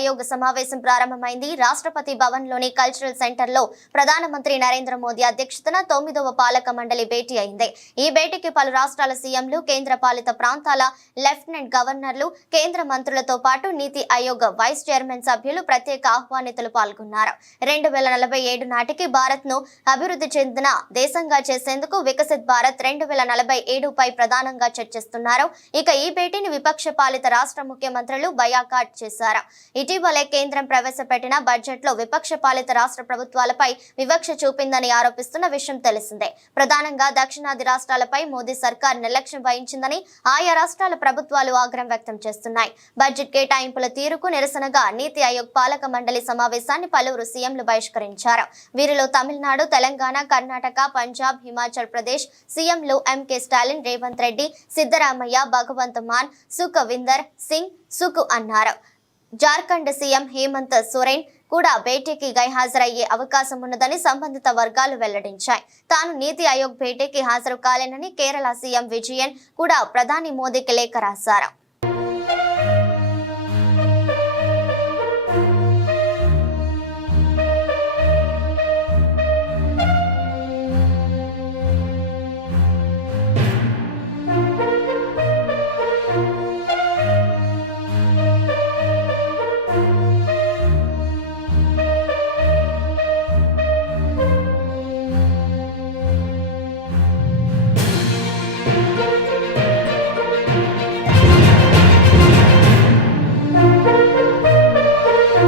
ఆయోగ్ సమావేశం ప్రారంభమైంది. రాష్ట్రపతి భవన్ లోని కల్చరల్ సెంటర్ లో ప్రధానమంత్రి నరేంద్ర మోదీ అధ్యక్షతన 9వ పాలక మండలి భేటీ అయింది. ఈ భేటీకి పలు రాష్ట్రాల సీఎంలు, కేంద్ర పాలిత ప్రాంతాల లెఫ్టినెంట్ గవర్నర్లు, కేంద్ర మంత్రులతో పాటు నీతి ఆయోగ్ వైస్ చైర్మన్ సభ్యులు, ప్రత్యేక ఆహ్వానితులు పాల్గొన్నారు. 2047 నాటికి భారత్ ను అభివృద్ధి చెందిన దేశంగా చేసేందుకు వికసిత్ భారత్ 2047 పై ప్రధానంగా చర్చిస్తున్నారు. ఇక ఈ భేటీని విపక్ష పాలిత రాష్ట్ర ముఖ్యమంత్రులు బయాకాట్ చేశారు. ఇటీవలే కేంద్రం ప్రవేశపెట్టిన బడ్జెట్ లో విపక్ష పాలిత రాష్ట్ర ప్రభుత్వాలపై వివక్ష చూపిందని ఆరోపిస్తున్న విషయం తెలిసిందే. ప్రధానంగా దక్షిణాది రాష్ట్రాలపై మోదీ సర్కార్ నిర్లక్ష్యం వహించిందని ఆయా రాష్ట్రాల ప్రభుత్వాలు ఆగ్రహం వ్యక్తం చేస్తున్నాయి. బడ్జెట్ కేటాయింపుల తీరుకు నిరసనగా నీతి ఆయోగ్ పాలక మండలి సమావేశాన్ని పలువురు సీఎంలు బహిష్కరించారు. వీరిలో తమిళనాడు, తెలంగాణ, కర్ణాటక, పంజాబ్, హిమాచల్ ప్రదేశ్ సీఎంలు ఎంకే స్టాలిన్, రేవంత్ రెడ్డి, సిద్ధరామయ్య, భగవంత్ మాన్, సుఖవిందర్ సింగ్ సుఖు అన్నారు. జార్ఖండ్ సీఎం హేమంత్ సోరెన్ కూడా భేటీకి గైహాజరయ్యే అవకాశం ఉన్నదని సంబంధిత వర్గాలు వెల్లడించాయి. తాను నీతి ఆయోగ్ భేటీకి హాజరు కాలేనని కేరళ సీఎం విజయన్ కూడా ప్రధాని మోదీకి లేఖ రాశారు.